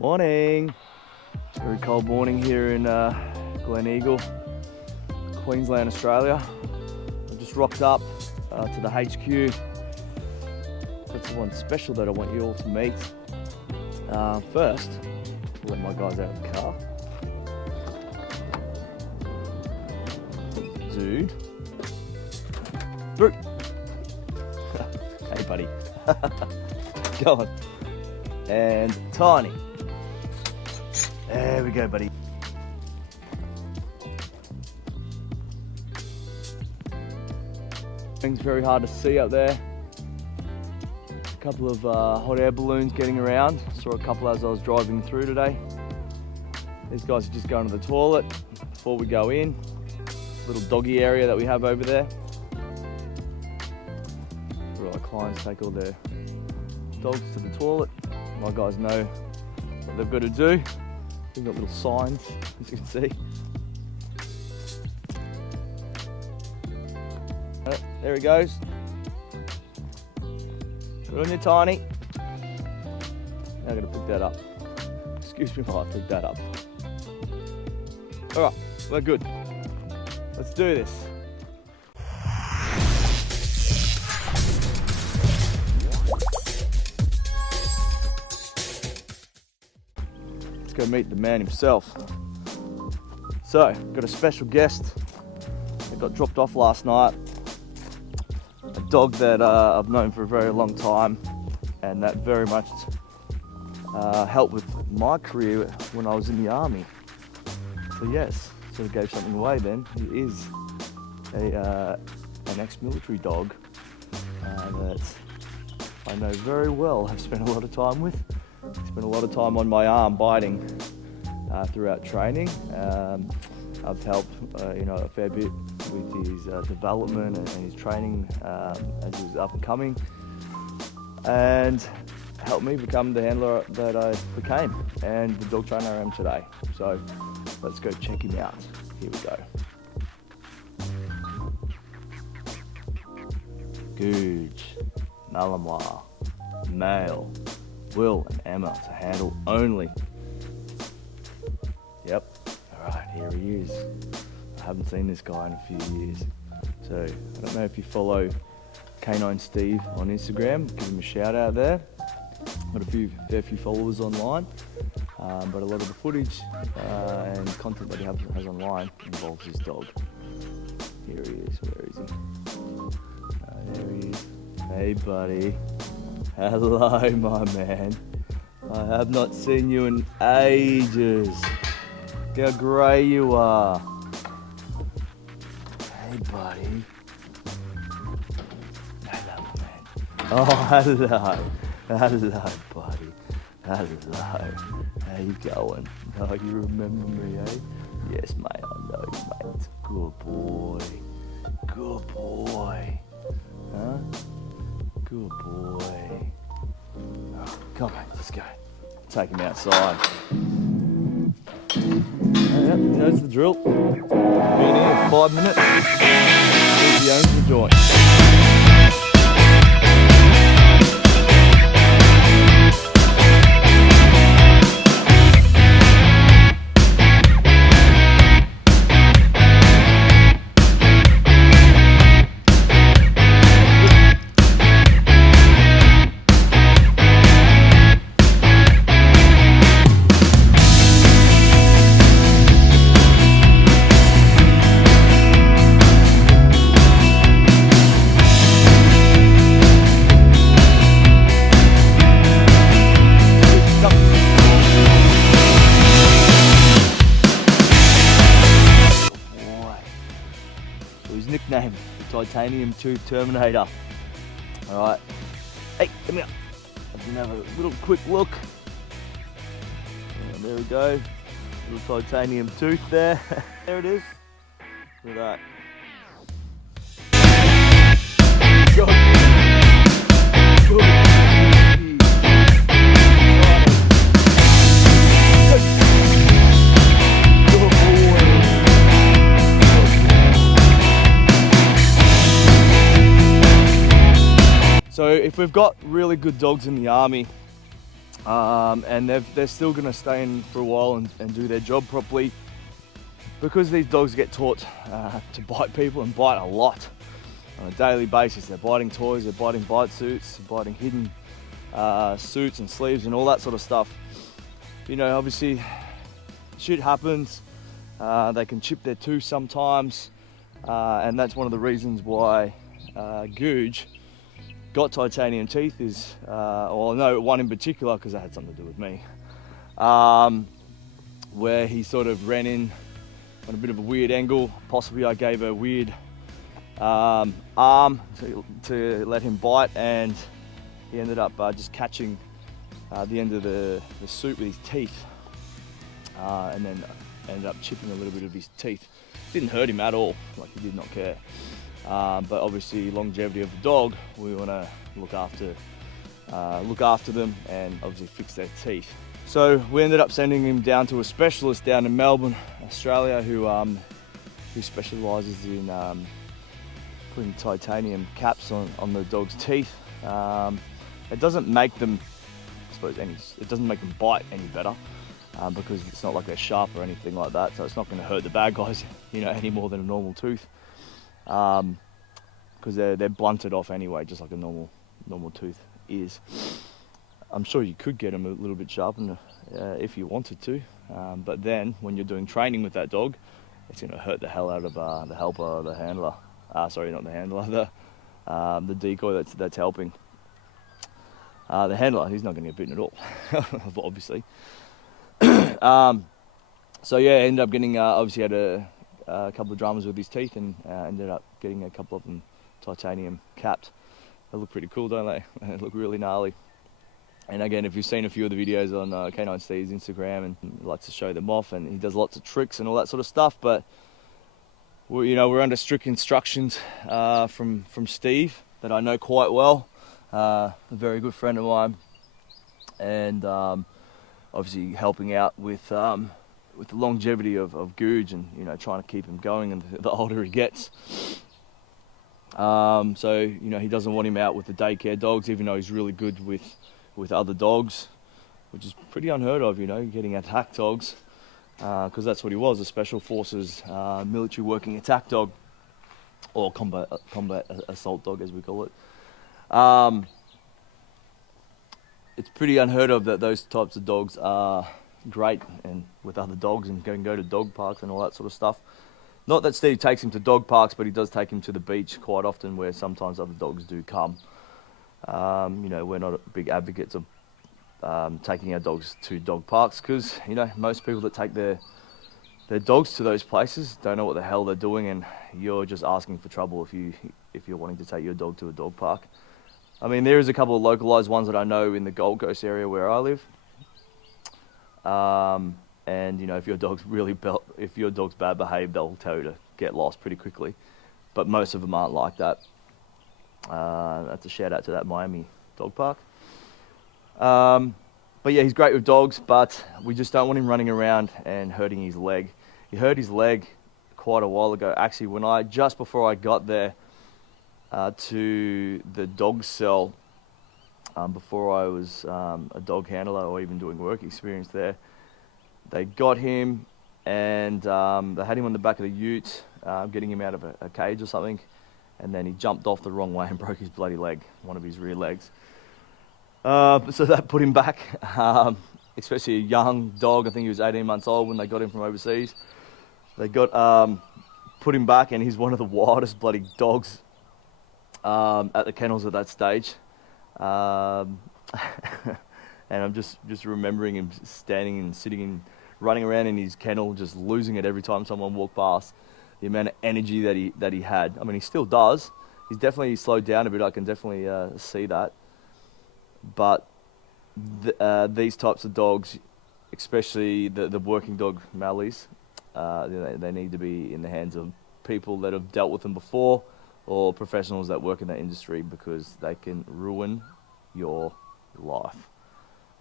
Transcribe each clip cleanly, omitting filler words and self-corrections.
Morning! Very cold morning here in Glen Eagle, Queensland, Australia. I just rocked up to the HQ. Got someone special that I want you all to meet. First, I'll let my guys out of the car. Dude. Through. Hey buddy. Go on. And Tiny. There we go, buddy. It's very hard to see up there. A couple of hot air balloons getting around. Saw a couple as I was driving through today. These guys are just going to the toilet before we go in. Little doggy area that we have over there. Where our clients take all their dogs to the toilet. My guys know what they've got to do. We've got little signs, as you can see. There he goes. Good on you, Tiny. Now I'm going to pick that up. Excuse me while I pick that up. Alright, we're good. Let's do this. Let's go meet the man himself. So, got a special guest that got dropped off last night. A dog that I've known for a very long time and that very much helped with my career when I was in the army. So yes, sort of gave something away then. He is an ex-military dog that I know very well. I've spent a lot of time with. Spent a lot of time on my arm biting throughout training. I've helped a fair bit with his development and his training as he was up and coming, and helped me become the handler that I became and the dog trainer I am today. So let's go check him out. Here we go. Googe, Malinois, male, Will and Emma to handle only. Yep, alright, here he is. I haven't seen this guy in a few years. So, I don't know if you follow Canine Steve on Instagram, give him a shout out there. Got a fair few followers online, but a lot of the footage and content that he has online involves his dog. Here he is, where is he? There he is. Hey buddy. Hello, my man. I have not seen you in ages. Look how grey you are. Hey, buddy. Hello, man. Oh, hello. Hello, buddy. Hello. How you going? Oh, you remember me, eh? Yes, mate, I know you, mate. Good boy. Good boy. Huh? Good boy. Oh, come on, let's go. Take him outside. Yep, he knows the drill. Been here 5 minutes. He owns the joint. Nickname, the Titanium Tooth Terminator. Alright. Hey, come here. I can have a little quick look. And there we go. Little titanium tooth there. There it is. Look at that. Good. Good. So if we've got really good dogs in the army, And they're still going to stay in for a while and do their job properly, because these dogs get taught to bite people, and bite a lot on a daily basis. They're biting toys, they're biting bite suits, they're biting hidden suits and sleeves and all that sort of stuff. You know, obviously shit happens. They can chip their tooth sometimes, and that's one of the reasons why Googe got titanium teeth is, well, no, one in particular, because that had something to do with me, where he sort of ran in on a bit of a weird angle. Possibly I gave a weird arm to let him bite, and he ended up just catching the end of the suit with his teeth, and then ended up chipping a little bit of his teeth. Didn't hurt him at all, like he did not care. But obviously longevity of the dog, we want to look after them and obviously fix their teeth. So we ended up sending him down to a specialist down in Melbourne, Australia, who specialises in putting titanium caps on the dog's teeth. It doesn't make them, it doesn't make them bite any better, because it's not like they're sharp or anything like that. So it's not going to hurt the bad guys, you know, any more than a normal tooth, because they're blunted off anyway, just like a normal tooth is. I'm sure you could get them a little bit sharpened if you wanted to, but then when you're doing training with that dog, it's going to hurt the hell out of the helper or the handler. Sorry, not the handler, the decoy that's helping. The handler, he's not going to get bitten at all, obviously. So yeah, ended up getting, obviously had a couple of dramas with his teeth, and ended up getting a couple of them titanium capped. They look pretty cool, don't they? They look really gnarly. And again, if you've seen a few of the videos on Canine Steve's Instagram, and he likes to show them off, and he does lots of tricks and all that sort of stuff, but we're under strict instructions from Steve, that I know quite well, a very good friend of mine, and obviously helping out with the longevity of Googe, and trying to keep him going, and the older he gets. So he doesn't want him out with the daycare dogs, even though he's really good with other dogs, which is pretty unheard of, getting attack dogs, because that's what he was, a special forces military working attack dog, or combat assault dog, as we call it. It's pretty unheard of that those types of dogs are great and with other dogs, and can go to dog parks and all that sort of stuff. Not that Steve takes him to dog parks, but he does take him to the beach quite often, where sometimes other dogs do come. We're not big advocates of taking our dogs to dog parks, because most people that take their dogs to those places don't know what the hell they're doing, and you're just asking for trouble if you're wanting to take your dog to a dog park. I mean, there is a couple of localized ones that I know in the Gold Coast area where I live, and if your dog's bad behaved, they'll tell you to get lost pretty quickly. But most of them aren't like that. That's a shout out to that Miami dog park. But yeah, he's great with dogs, but we just don't want him running around and hurting his leg. He hurt his leg quite a while ago. Actually, just before I got there to the dog cell, before I was a dog handler or even doing work experience there, they got him, and they had him on the back of the ute, getting him out of a cage or something. And then he jumped off the wrong way and broke his bloody leg, one of his rear legs. So that put him back, especially a young dog. I think he was 18 months old when they got him from overseas. They put him back, and he's one of the wildest bloody dogs at the kennels at that stage. And I'm just remembering him standing and sitting and running around in his kennel, just losing it every time someone walked past. The amount of energy that he had. I mean, he still does. He's definitely slowed down a bit. I can definitely see that. But these types of dogs, especially the working dog Mallies, they need to be in the hands of people that have dealt with them before, or professionals that work in that industry, because they can ruin your life.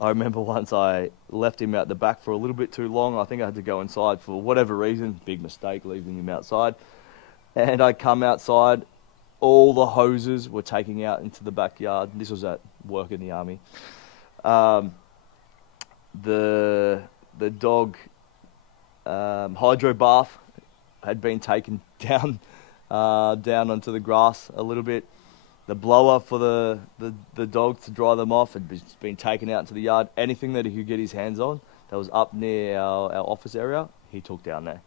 I remember once I left him out the back for a little bit too long. I think I had to go inside for whatever reason. Big mistake leaving him outside. And I come outside, all the hoses were taking out into the backyard. This was at work in the army. the dog hydro bath had been taken down down onto the grass a little bit. The blower for the dogs to dry them off had been taken out into the yard. Anything that he could get his hands on that was up near our office area, he took down there.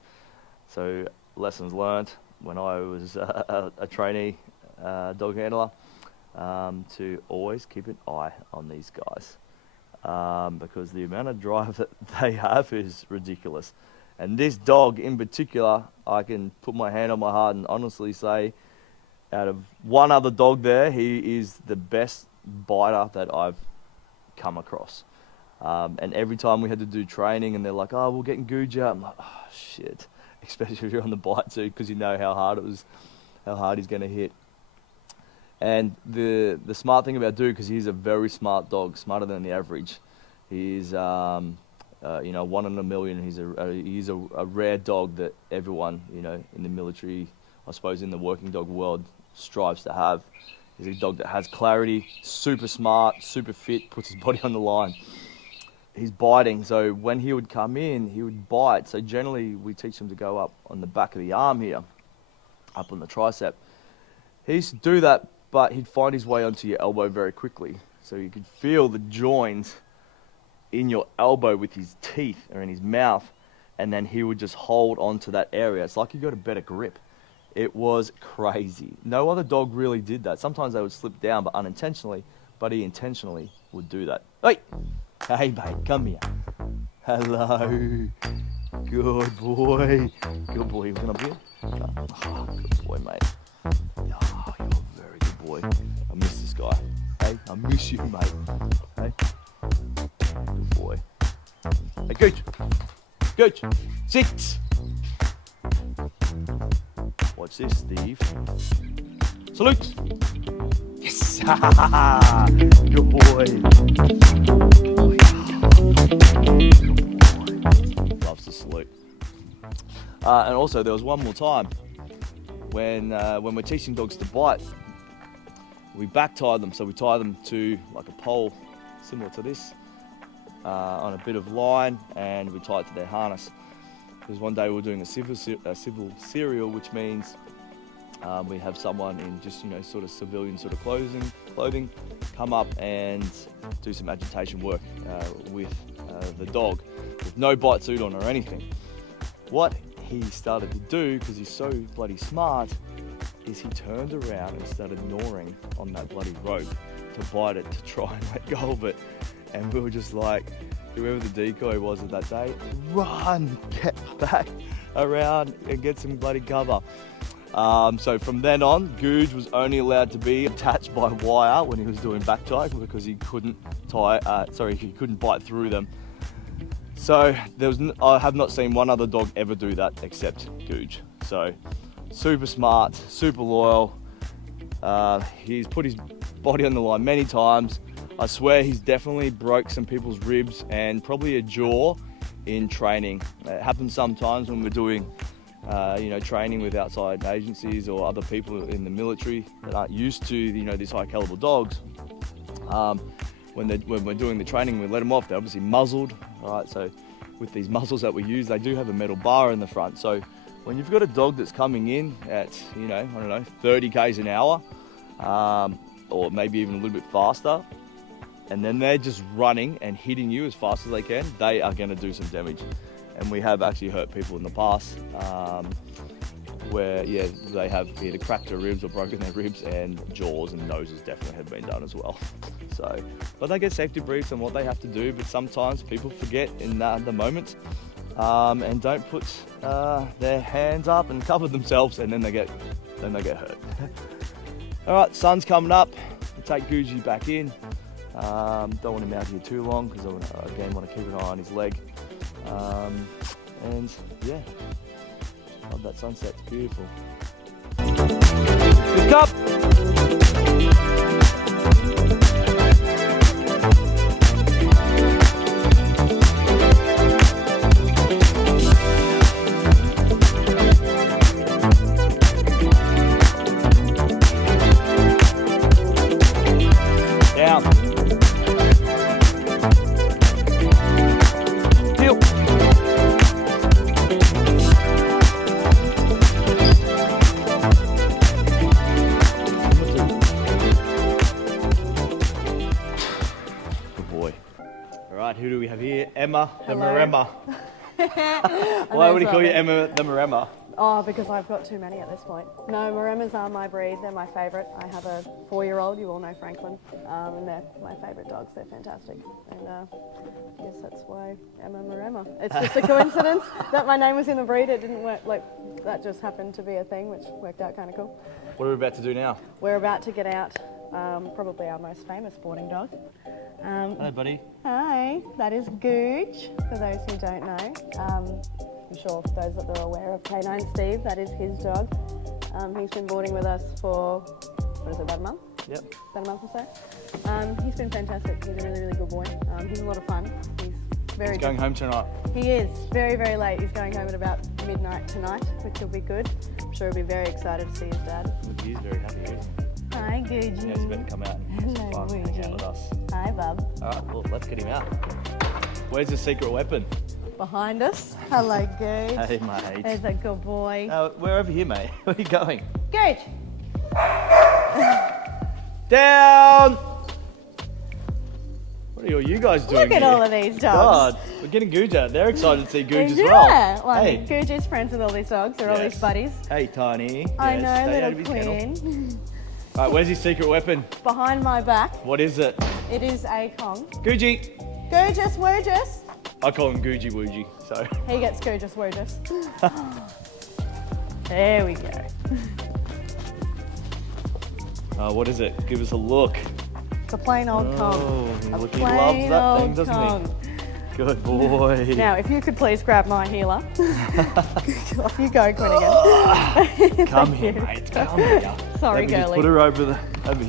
So lessons learned when I was a trainee dog handler, to always keep an eye on these guys, because the amount of drive that they have is ridiculous. And this dog in particular, I can put my hand on my heart and honestly say, out of one other dog there, he is the best biter that I've come across. And every time we had to do training and they're like, oh, we're getting Googe out, I'm like, oh, shit. Especially if you're on the bite too, because you know how hard he's going to hit. And the smart thing about Dude, because he's a very smart dog, smarter than the average. He's 1 in a million. He's a rare dog that everyone, in the military, I suppose in the working dog world, strives to have. He's a dog that has clarity, super smart, super fit, puts his body on the line. He's biting, so when he would come in, he would bite. So generally, we teach him to go up on the back of the arm here, up on the tricep. He used to do that, but he'd find his way onto your elbow very quickly. So you could feel the joint in your elbow with his teeth or in his mouth, and then he would just hold onto that area. It's like he got a better grip. It was crazy. No other dog really did that. Sometimes they would slip down, but unintentionally, but he intentionally would do that. Hey! Hey, mate, come here. Hello. Good boy. Good boy. You want up here? Oh, good boy, mate. Oh, you're a very good boy. I miss this guy. Hey, I miss you, mate. Hey. Good boy. Hey, Gooch. Gooch. Sit. Watch this, Steve. Salute. Yes. Good boy. Loves to salute. And also, there was one more time when we're teaching dogs to bite, we back tie them. So we tie them to like a pole similar to this on a bit of line, and we tie it to their harness. Because one day we were doing a civil serial, which means we have someone in just sort of civilian sort of clothing come up and do some agitation work with the dog with no bite suit on or anything. What he started to do, because he's so bloody smart, is he turned around and started gnawing on that bloody rope to bite it, to try and let go of it. And we were just like, whoever the decoy was of that day, run, get back around and get some bloody cover. So from then on, Googe was only allowed to be attached by wire when he was doing back tie, because he couldn't he couldn't bite through them. So I have not seen one other dog ever do that except Googe. So super smart, super loyal. He's put his body on the line many times. I swear he's definitely broke some people's ribs and probably a jaw in training. It happens sometimes when we're doing training with outside agencies or other people in the military that aren't used to these high caliber dogs. When we're doing the training, we let them off. They're obviously muzzled, right? So with these muzzles that we use, they do have a metal bar in the front. So when you've got a dog that's coming in at 30 k's an hour, or maybe even a little bit faster, and then they're just running and hitting you as fast as they can, they are going to do some damage. And we have actually hurt people in the past where they have either cracked their ribs or broken their ribs, and jaws and noses definitely have been done as well. So, but they get safety briefs on what they have to do, but sometimes people forget in the moment and don't put their hands up and cover themselves, and then they get hurt. All right, sun's coming up. We'll take Gucci back in. Don't want him out here too long because I again want to keep an eye on his leg. And yeah, love that sunset, it's beautiful. Good cup! Down. who do we have here? Emma the Hello. Maremma. Why would he call you Emma the Maremma? Oh, because I've got too many at this point. No, Maremmas are my breed. They're my favourite. I have a 4-year-old, you all know Franklin, and they're my favourite dogs. They're fantastic. And I guess that's why Emma Maremma. It's just a coincidence that my name was in the breed. It didn't work, like, that just happened to be a thing, which worked out kind of cool. What are we about to do now? We're about to get out probably our most famous sporting dog. Hello, buddy. Hi, that is Gooch, for those who don't know. I'm sure for those that are aware of Canine Steve, that is his dog. He's been boarding with us for, what is it, about a month? Yep. About a month or so. He's been fantastic. He's a really, really good boy. He's a lot of fun. He's going home tonight. He is, very, very late. He's going home at about midnight tonight, which will be good. I'm sure he'll be very excited to see his dad. Look, he's very happy, isn't he? Hi, Googie. He knows he's about to come out and have some fun, hang out with us. Hi, bub. All right, well, let's get him out. Where's the secret weapon? Behind us. Hello, Gooch. Hey, mate. He's a good boy. We're over here, mate. Where are you going? Gooch. Down! What are you guys doing Look at here? all of these dogs. God, we're getting Googe out. They're excited to see Googe as Yeah. well. Well, Hey. Gooch is friends with all these dogs. They're all Yes. his buddies. Hey, Tiny. I Yes, know, stay out of little his kennel. queen. All right, where's his secret weapon? Behind my back, What is it? it is a Kong. Googie. Gorgeous, Wurgis. I call him Googie Woogie, so. He gets gorgeous, Wurgis. There we go. What is it? Give us a look. It's a plain old Kong. Oh, A look, he loves plain that old thing, doesn't Kong. he? Good boy. Now, if you could please grab my healer. Off you go, Quinnigan. Come here, mate. Come here. Sorry, Let me just girlie. put her over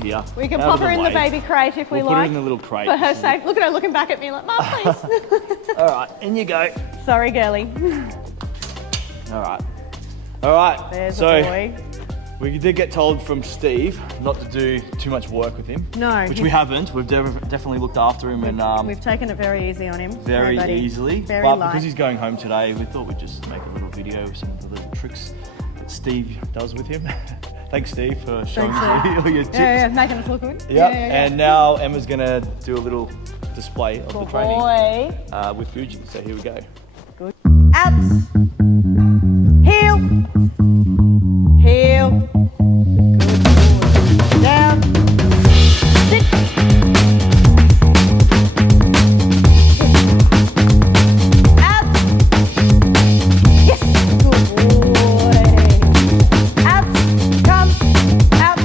here. We can Out pop of her in the way. baby crate if we We'll put her like. in the little crate. For her sake. Look at her looking back at me like, Mum, please. All right, in you go. Sorry, girlie. All right. All right. There's so, a boy. we did get told from Steve not to do too much work with him. No. Which we haven't. We've definitely looked after him and We've taken it very easy on him. very No, buddy. easily. Very But light. because he's going home today, we thought we'd just make a little video of some of the little tricks that Steve does with him. Thanks, Steve, for showing Thanks, me all your tips. Yeah, making us look good. Yep. And now Emma's gonna do a little display of the Good training boy. with Gucci. So here we go. Good. Out. Heel. Heel. Good boy. Down. Sit. Out. Yes. Good boy. Out. Come. Out.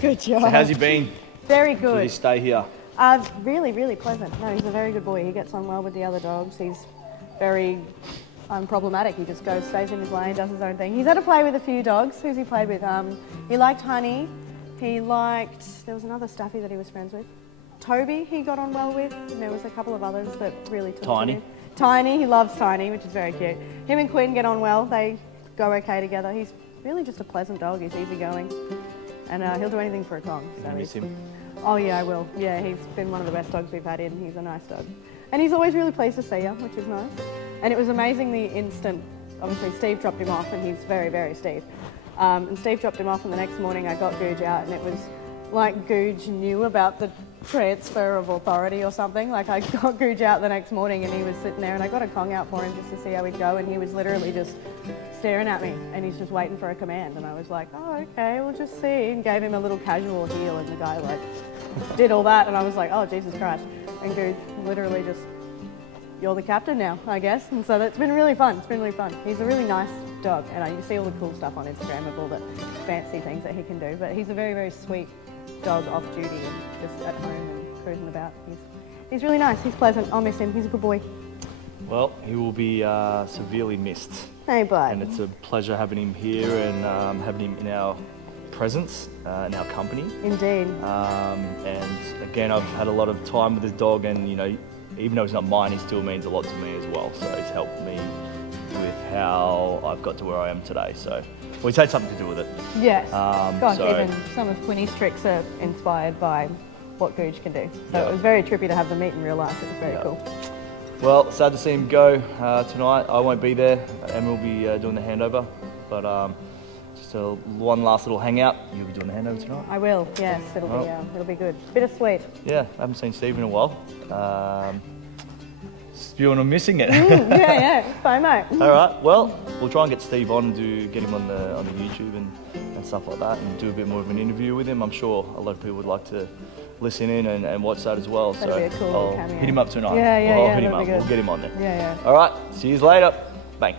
Good job. So how's he been? Very Will he good. stay here? Really, really pleasant. No, he's a very good boy. He gets on well with the other dogs. He's very unproblematic. He just stays in his lane, does his own thing. He's had to play with a few dogs. Who's he played with? He liked Honey. There was another Staffy that he was friends with. Toby he got on well with. And there was a couple of others that really took Tiny. to him. Tiny, he loves Tiny, which is very cute. Him and Quinn get on well. They go okay together. He's really just a pleasant dog. He's easygoing. And he'll do anything for a Kong. So I miss he's- him. Oh yeah, I will. Yeah, he's been one of the best dogs we've had in. He's a nice dog. And he's always really pleased to see you, which is nice. And it was amazing the instant, obviously Steve dropped him off and he's very, very Steve. And Steve dropped him off and the next morning I got Googe out and it was like Googe knew about the transfer of authority or something. Like I got Gooch out the next morning and he was sitting there and I got a Kong out for him just to see how he'd go and he was literally just staring at me and he's just waiting for a command and I was like, oh okay, we'll just see, and gave him a little casual heel and the guy like did all that and I was like, oh Jesus Christ. And Gooch literally just, you're the captain now, I guess. And so that's been really fun. It's been really fun. He's a really nice dog and you see all the cool stuff on Instagram of all the fancy things that he can do, but he's a very, very sweet dog off duty and just at home and cruising about. He's really nice. He's pleasant. I'll miss him. He's a good boy. Well, he will be severely missed. Hey, bud. And it's a pleasure having him here and having him in our presence, in our company. Indeed. And again, I've had a lot of time with this dog and, you know, even though he's not mine, he still means a lot to me as well. So it's helped me with how I've got to where I am today. So, well, he's had something to do with it. Yes. Gosh, so, even some of Quinny's tricks are inspired by what Gooch can do. So it was very trippy to have them meet in real life. It was very cool. Well, sad to see him go tonight. I won't be there. Emma will be doing the handover. But just one last little hangout. You'll be doing the handover tonight? I will, yes. It'll be good. Bittersweet. Yeah, I haven't seen Steve in a while. Spewing or missing it. Yeah, FOMO. All right, well, we'll try and get Steve on and get him on the YouTube and stuff like that and do a bit more of an interview with him. I'm sure a lot of people would like to listen in and watch that as well. That'd be a cool I'll cameo. hit him up tonight. Yeah, I'll hit him up. that'd be good. We'll get him on there. Yeah. All right, see you later. Bang.